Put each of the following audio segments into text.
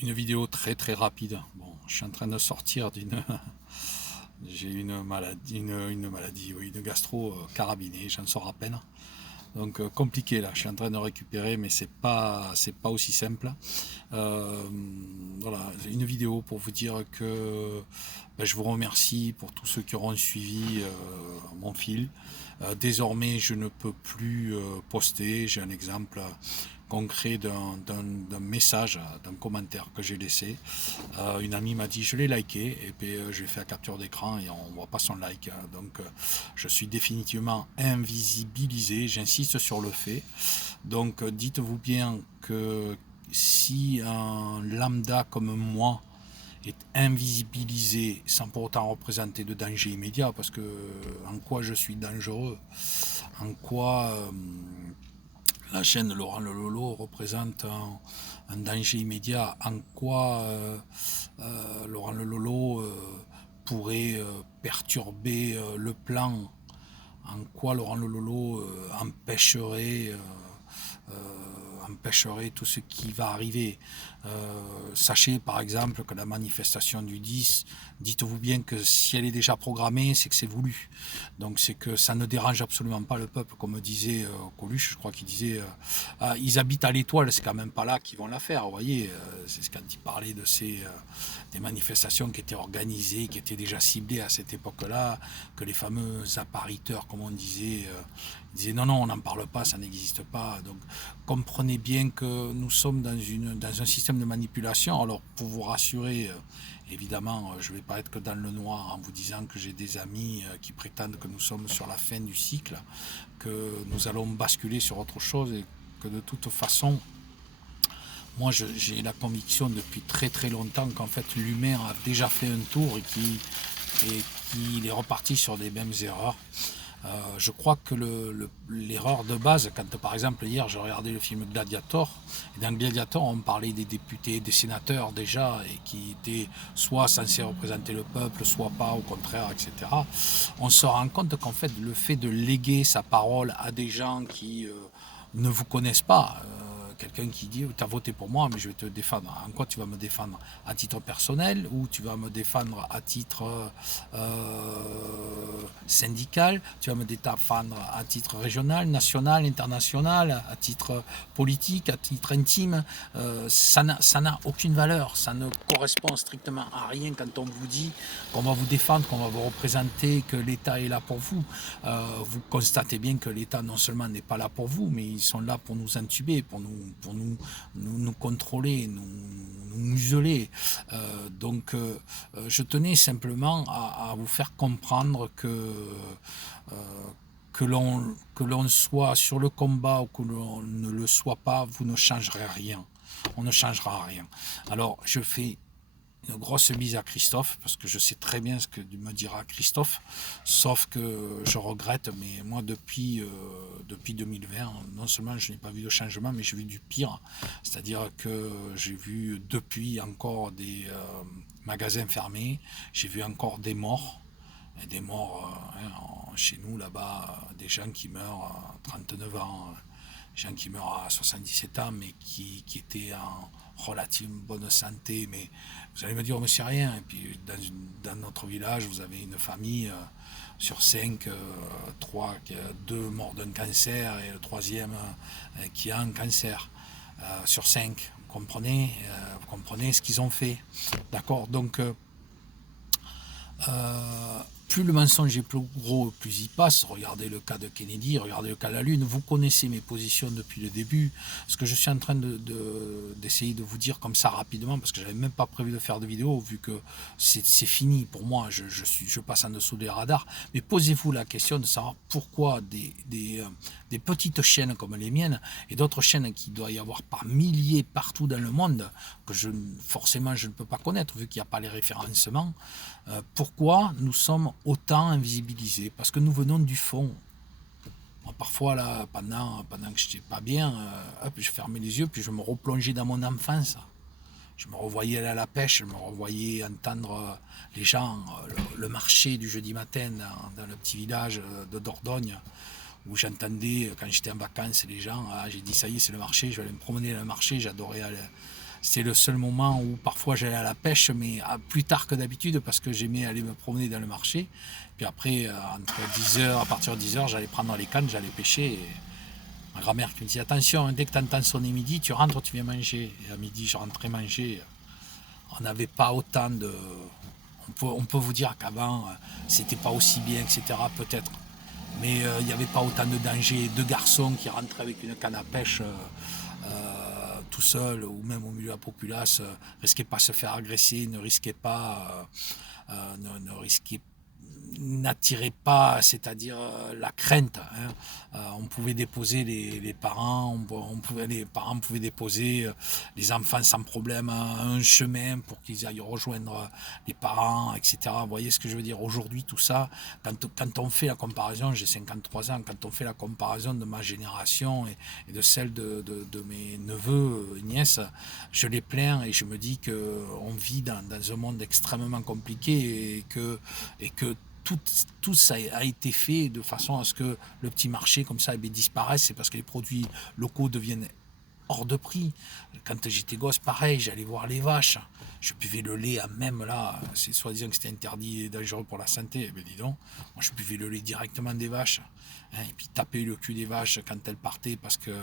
Une vidéo très très rapide. Bon, je suis en train de sortir d'une. J'ai une maladie, oui, une gastro carabinée, j'en sors à peine. Donc compliqué là, je suis en train de récupérer, mais c'est pas aussi simple. Euh, voilà, une vidéo pour vous dire que je vous remercie pour tous ceux qui auront suivi mon fil. Désormais, je ne peux plus poster. J'ai un exemple concret d'un message, d'un commentaire que j'ai laissé. Une amie m'a dit je l'ai liké et puis j'ai fait la capture d'écran et on voit pas son like. Donc je suis définitivement invisibilisé, j'insiste sur le fait. Donc dites-vous bien que si un lambda comme moi est invisibilisé sans pour autant représenter de danger immédiat, parce que en quoi je suis dangereux, en quoi la chaîne Laurent Le Lolo représente un danger immédiat, en quoi Laurent Le Lolo pourrait perturber le plan, en quoi Laurent Le Lolo empêcherait tout ce qui va arriver. Sachez par exemple que la manifestation du 10, dites-vous bien que si elle est déjà programmée, c'est que c'est voulu. Donc c'est que ça ne dérange absolument pas le peuple, comme disait Coluche, je crois qu'il disait ils habitent à l'étoile, c'est quand même pas là qu'ils vont la faire, vous voyez. C'est quand il parlait de des manifestations qui étaient organisées, qui étaient déjà ciblées à cette époque-là, que les fameux appariteurs, comme on disait, disaient non, non, on n'en parle pas, ça n'existe pas. Donc comprenez bien que nous sommes dans un système de manipulation. Alors pour vous rassurer, évidemment, je ne vais pas être que dans le noir en vous disant que j'ai des amis qui prétendent que nous sommes sur la fin du cycle, que nous allons basculer sur autre chose et que de toute façon, moi j'ai la conviction depuis très très longtemps qu'en fait l'humain a déjà fait un tour et qu'il est reparti sur les mêmes erreurs. Je crois que l'erreur de base, quand par exemple hier j'ai regardé le film Gladiator, et dans Gladiator on parlait des députés, des sénateurs déjà, et qui étaient soit censés représenter le peuple, soit pas, au contraire, etc. On se rend compte qu'en fait le fait de léguer sa parole à des gens qui ne vous connaissent pas, quelqu'un qui dit tu as voté pour moi mais je vais te défendre. En quoi tu vas me défendre? À titre personnel ou tu vas me défendre à titre syndical? Tu vas me défendre à titre régional, national, international, à titre politique, à titre intime? Ça n'a aucune valeur, ça ne correspond strictement à rien quand on vous dit qu'on va vous défendre, qu'on va vous représenter, que l'État est là pour vous. Vous constatez bien que l'État non seulement n'est pas là pour vous, mais ils sont là pour nous intuber, pour nous contrôler, nous museler. Je tenais simplement à vous faire comprendre euh, que l'on soit sur le combat ou que l'on ne le soit pas, vous ne changerez rien. On ne changera rien. Alors, je fais une grosse bise à Christophe, parce que je sais très bien ce que me dira Christophe, sauf que je regrette, mais moi depuis 2020, non seulement je n'ai pas vu de changement, mais j'ai vu du pire, c'est-à-dire que j'ai vu depuis encore des magasins fermés, j'ai vu encore des morts, et des morts chez nous là-bas, des gens qui meurent à 39 ans, des gens qui meurent à 77 ans, mais qui étaient en relative bonne santé. Mais vous allez me dire, mais c'est rien. Et puis dans notre village, vous avez une famille sur 5, deux morts d'un cancer et le troisième qui a un cancer sur 5. Vous comprenez ce qu'ils ont fait. D'accord. Donc plus le mensonge est plus gros, plus il passe. Regardez le cas de Kennedy, regardez le cas de la Lune. Vous connaissez mes positions depuis le début. Ce que je suis en train d'essayer de vous dire comme ça rapidement, parce que j'avais même pas prévu de faire de vidéo, vu que c'est fini pour moi, je passe en dessous des radars. Mais posez-vous la question de savoir pourquoi des petites chaînes comme les miennes et d'autres chaînes qui doit y avoir par milliers partout dans le monde, que forcément je ne peux pas connaître, vu qu'il n'y a pas les référencements. Pourquoi nous sommes autant invisibilisés? Parce que nous venons du fond. Moi, parfois, là, pendant que je n'étais pas bien, je fermais les yeux, puis je me replongeais dans mon enfance. Je me revoyais aller à la pêche, je me revoyais entendre les gens, le marché du jeudi matin dans le petit village de Dordogne, où j'entendais, quand j'étais en vacances, les gens, j'ai dit ça y est, c'est le marché, je vais aller me promener dans le marché, j'adorais aller. C'était le seul moment où parfois j'allais à la pêche, mais plus tard que d'habitude parce que j'aimais aller me promener dans le marché. Puis après, entre 10 heures, à partir de 10 heures, j'allais prendre les cannes, j'allais pêcher. Et ma grand-mère qui me disait attention, hein, dès que tu entends sonner midi, tu rentres, tu viens manger. Et à midi, je rentrais manger. On n'avait pas autant de. On peut vous dire qu'avant, c'était pas aussi bien, etc. Peut-être. Mais il n'y avait pas autant de danger. Deux garçons qui rentraient avec une canne à pêche tout seul ou même au milieu de la populace, risquaient pas de se faire agresser, ne risquaient pas, ne risquaient n'attirait pas, c'est-à-dire la crainte. Hein. On pouvait déposer les parents, les parents pouvaient déposer les enfants sans problème à un chemin pour qu'ils aillent rejoindre les parents, etc. Vous voyez ce que je veux dire? Aujourd'hui, tout ça, quand on fait la comparaison, j'ai 53 ans, quand on fait la comparaison de ma génération et de celle de mes neveux et nièces, je les plains et je me dis qu'on vit dans un monde extrêmement compliqué et que tout ça a été fait de façon à ce que le petit marché comme ça disparaisse. C'est parce que les produits locaux deviennent hors de prix. Quand j'étais gosse, pareil, j'allais voir les vaches. Je buvais le lait à même là. C'est soi-disant que c'était interdit et dangereux pour la santé. Ben dis donc, moi je buvais le lait directement des vaches. Hein, et puis taper le cul des vaches quand elles partaient parce que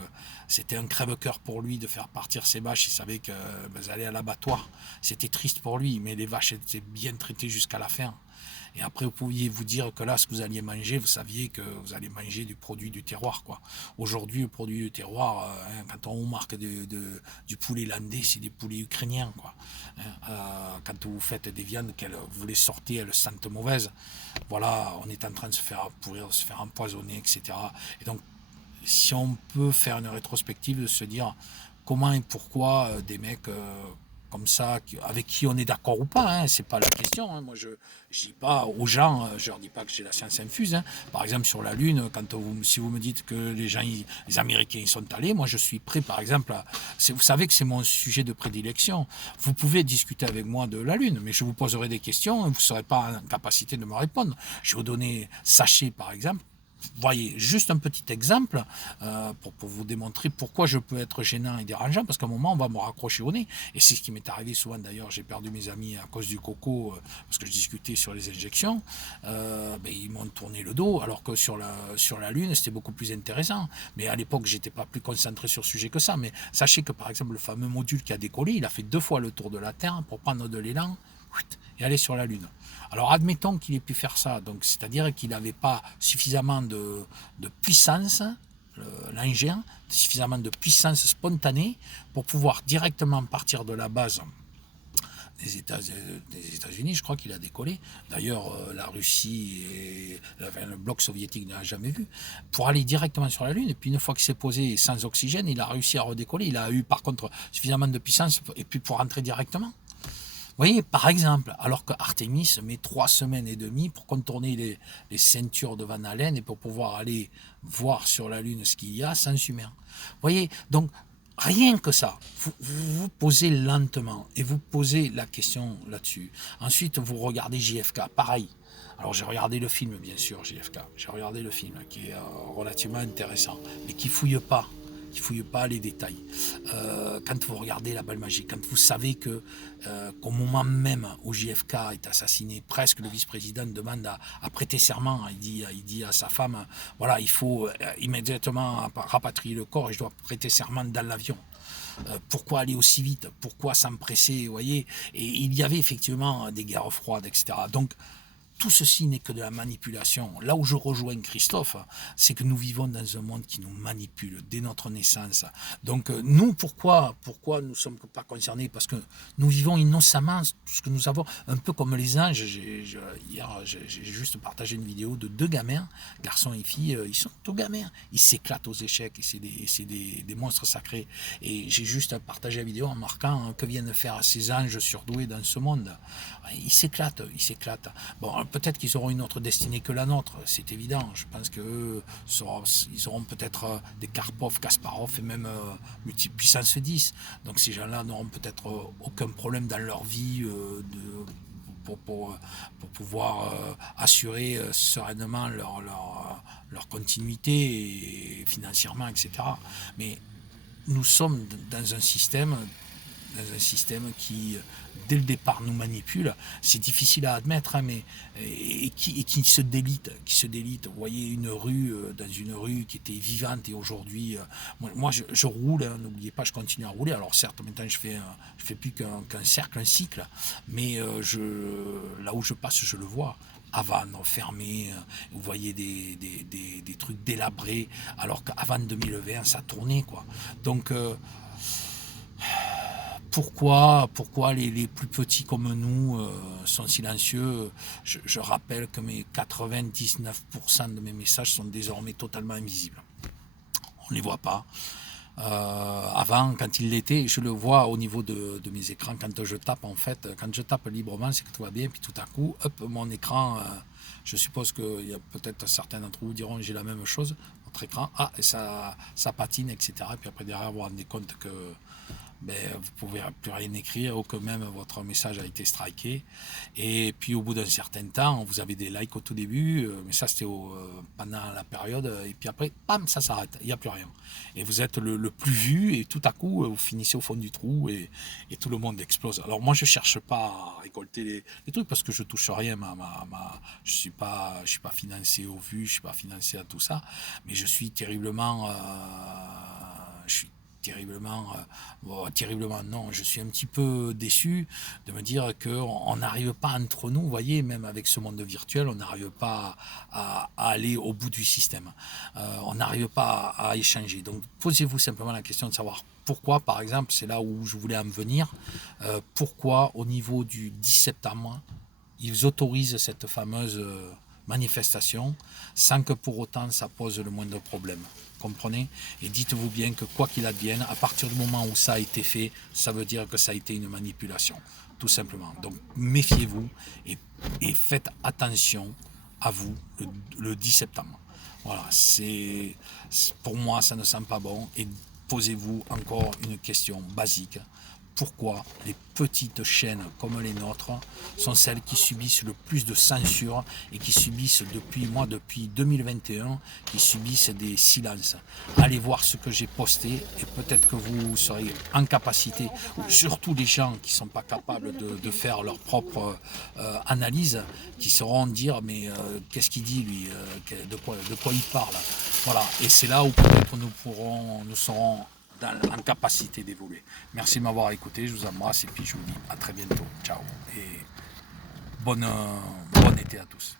c'était un crève-cœur pour lui de faire partir ses vaches. Il savait qu'elles allaient à l'abattoir. C'était triste pour lui, mais les vaches étaient bien traitées jusqu'à la fin. Et après, vous pouviez vous dire que là, ce que vous alliez manger, vous saviez que vous allez manger du produit du terroir, quoi. Aujourd'hui, le produit du terroir, quand on marque du poulet landais, c'est des poulets ukrainiens, quoi. Quand vous faites des viandes, vous les sortez, elles sentent mauvaises. Voilà, on est en train de se faire pourrir, de se faire empoisonner, etc. Et donc, si on peut faire une rétrospective, de se dire comment et pourquoi des mecs comme ça, avec qui on est d'accord ou pas, hein, c'est pas la question. Hein. Moi, je dis pas aux gens, je leur dis pas que j'ai la science infuse. Hein. Par exemple, sur la Lune, si vous me dites que les Américains y sont allés, moi, je suis prêt, par exemple, vous savez que c'est mon sujet de prédilection. Vous pouvez discuter avec moi de la Lune, mais je vous poserai des questions et vous ne serez pas en capacité de me répondre. Je vais vous donner, sachez, par exemple, voyez, juste un petit exemple pour vous démontrer pourquoi je peux être gênant et dérangeant, parce qu'à un moment, on va me raccrocher au nez. Et c'est ce qui m'est arrivé souvent, d'ailleurs, j'ai perdu mes amis à cause du coco, parce que je discutais sur les injections. Ils m'ont tourné le dos, alors que sur la Lune, c'était beaucoup plus intéressant. Mais à l'époque, j'étais pas plus concentré sur le sujet que ça. Mais sachez que, par exemple, le fameux module qui a décollé, il a fait 2 fois le tour de la Terre pour prendre de l'élan et aller sur la Lune. Alors admettons qu'il ait pu faire ça, donc c'est-à-dire qu'il n'avait pas suffisamment de puissance, l'engin, suffisamment de puissance spontanée pour pouvoir directement partir de la base des États-Unis, je crois qu'il a décollé. D'ailleurs, la Russie et le bloc soviétique n'a jamais vu. Pour aller directement sur la Lune, et puis une fois qu'il s'est posé sans oxygène, il a réussi à redécoller. Il a eu par contre suffisamment de puissance et puis pour rentrer directement. Vous voyez, par exemple, alors que Artemis met 3 semaines et demie pour contourner les ceintures de Van Allen et pour pouvoir aller voir sur la Lune ce qu'il y a sans humain. Vous voyez, donc rien que ça, vous vous posez lentement et vous posez la question là-dessus. Ensuite, vous regardez JFK, pareil. Alors j'ai regardé le film, bien sûr, JFK. J'ai regardé le film qui est relativement intéressant, mais qui fouille pas les détails. Quand vous regardez la balle magique, quand vous savez qu'au moment même où JFK est assassiné, presque le vice-président demande à prêter serment. Il dit à sa femme, voilà, il faut immédiatement rapatrier le corps et je dois prêter serment dans l'avion. Pourquoi aller aussi vite? Pourquoi s'empresser? Vous voyez? Et il y avait effectivement des guerres froides, etc. Donc tout ceci n'est que de la manipulation. Là où je rejoins Christophe, c'est que nous vivons dans un monde qui nous manipule dès notre naissance. Donc nous, pourquoi nous ne sommes pas concernés? Parce que nous vivons innocemment tout ce que nous avons, un peu comme les anges. Hier, j'ai juste partagé une vidéo de 2 gamins, garçons et filles, ils sont tous gamins. Ils s'éclatent aux échecs et c'est des monstres sacrés. Et j'ai juste partagé la vidéo en marquant que viennent faire ces anges surdoués dans ce monde. Ils s'éclatent. Bon, peut-être qu'ils auront une autre destinée que la nôtre, c'est évident. Je pense qu'eux, ils auront peut-être des Karpov, Kasparov et même multipuissance 10. Donc ces gens-là n'auront peut-être aucun problème dans leur vie pour pouvoir assurer sereinement leur continuité et financièrement, etc. Mais nous sommes dans un système dans un système qui, dès le départ, nous manipule. C'est difficile à admettre, hein, mais qui se délite, Vous voyez une rue, dans une rue qui était vivante et aujourd'hui, moi je roule, hein, n'oubliez pas, je continue à rouler. Alors certes, maintenant je fais plus qu'un cercle, un cycle, mais là où je passe, je le vois. Havane fermé, vous voyez des trucs délabrés, alors qu'avant 2020 ça tournait quoi. Donc pourquoi les plus petits comme nous sont silencieux? Je rappelle que mes 99% de mes messages sont désormais totalement invisibles. On ne les voit pas. Avant, quand il l'était, je le vois au niveau de mes écrans. Quand je tape, en fait, quand je tape librement, c'est que tout va bien. Puis tout à coup, hop, mon écran, je suppose qu'il y a peut-être certains d'entre vous diront j'ai la même chose. Votre écran, et ça patine, etc. Puis après, derrière, vous vous rendez compte que vous ne pouvez plus rien écrire ou que même votre message a été striké. Et puis au bout d'un certain temps, vous avez des likes au tout début, mais ça c'était pendant la période, et puis après, bam, ça s'arrête, il n'y a plus rien. Et vous êtes le plus vu, et tout à coup, vous finissez au fond du trou, et tout le monde explose. Alors moi, je ne cherche pas à récolter les trucs, parce que je ne touche rien, je suis pas financé au vu, je ne suis pas financé à tout ça, mais je suis terriblement... terriblement non, je suis un petit peu déçu de me dire qu'on n'arrive pas entre nous, vous voyez, même avec ce monde virtuel, on n'arrive pas à aller au bout du système. On n'arrive pas à échanger. Donc posez-vous simplement la question de savoir pourquoi, par exemple, c'est là où je voulais en venir, pourquoi au niveau du 10 septembre, ils autorisent cette fameuse manifestation sans que pour autant ça pose le moindre problème. Comprenez? Et dites-vous bien que quoi qu'il advienne, à partir du moment où ça a été fait, ça veut dire que ça a été une manipulation, tout simplement. Donc méfiez-vous et faites attention à vous le 10 septembre. Voilà, pour moi ça ne sent pas bon. Et posez-vous encore une question basique. Pourquoi les petites chaînes comme les nôtres sont celles qui subissent le plus de censure et qui subissent depuis 2021, qui subissent des silences? Allez voir ce que j'ai posté et peut-être que vous serez en capacité, ou surtout les gens qui ne sont pas capables de faire leur propre analyse, qui sauront dire mais qu'est-ce qu'il dit lui, de quoi il parle. Voilà, et c'est là où peut-être nous serons en capacité d'évoluer. Merci de m'avoir écouté, je vous embrasse et puis je vous dis à très bientôt. Ciao et bon été à tous.